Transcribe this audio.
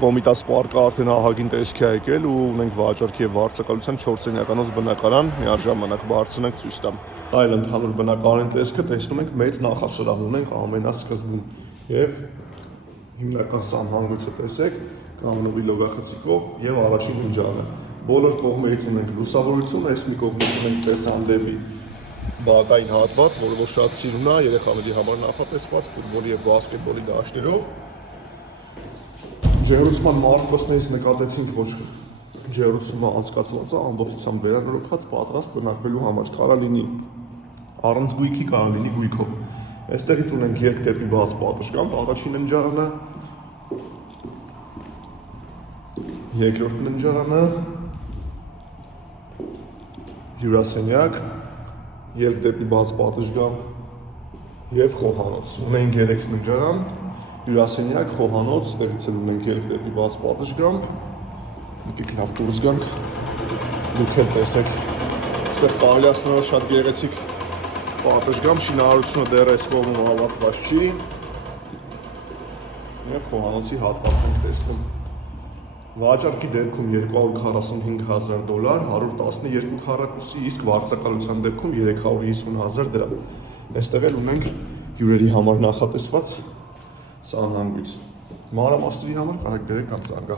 Կոմիտաս պարկը արդեն ահագին տեսքի է եկել ու ունենք վաճառքի եւ վարձակալության 4 սենյականոց բնակարան, միաժամանակ բարձրացնենք ցույց տամ։ Այլ ընդհանուր բնակարանի տեսքը տեսնում ենք մեծ նախասրահ ունենք ամենասկզբում եւ հիմնական սահմանգույցը տեսեք, կանոնովի լոգախցիկով եւ առաջին ննջարանը։ Բոլոր կողմերից ունենք լուսավորություն, այս մի կողմից ունենք տեսան դեպի բակային հատված, որը որ շատ սիրուն է երեխաների համար նախատեսված ֆուտբոլի եւ բասկետբոլի դաշտերով։ Ջերուցման մարտկոցներից նկատեցինք, որ ջերուցումը անցկացված է ամբողջությամբ վերանորոգված, պատրաստ բնակվելու համար, կարա լինի առանց գույքի, կարա լինի գույքով։ Այստեղից ունենք երկ դեպի բաց պատշգամբ, առաջին ննջարանը, երկրորդ ննջարանը, հյուրասենյակ, երկ դեպի բաց պատշգամբ եւ խոհանոց։ Ունենք 3 ննջարան, հյուրասենյակ, խոհանոց, ստեղից էլ ունենք երկ դեպի բաց պատշգամբ։ Եկեք լավ դուրս գանք, դուք էլ տեսեք, այստեղ կարելի է ստանալ շատ գեղեցիկ պատշգամբ, շինարարությունը դեռ այս կողմում ավարտված չի եւ խոհանոցի հատվածն ենք տեսնում։ Վաճառքի դեպքում $245,000, 112 քառակուսի, իսկ վարձակալության դեպքում $350,000։ Այստեղ էլ ունենք հյուրերի համար նախատեսված սանհանգույց։ Մանրամասների համար կարող եք գրել կամ զանգահարել։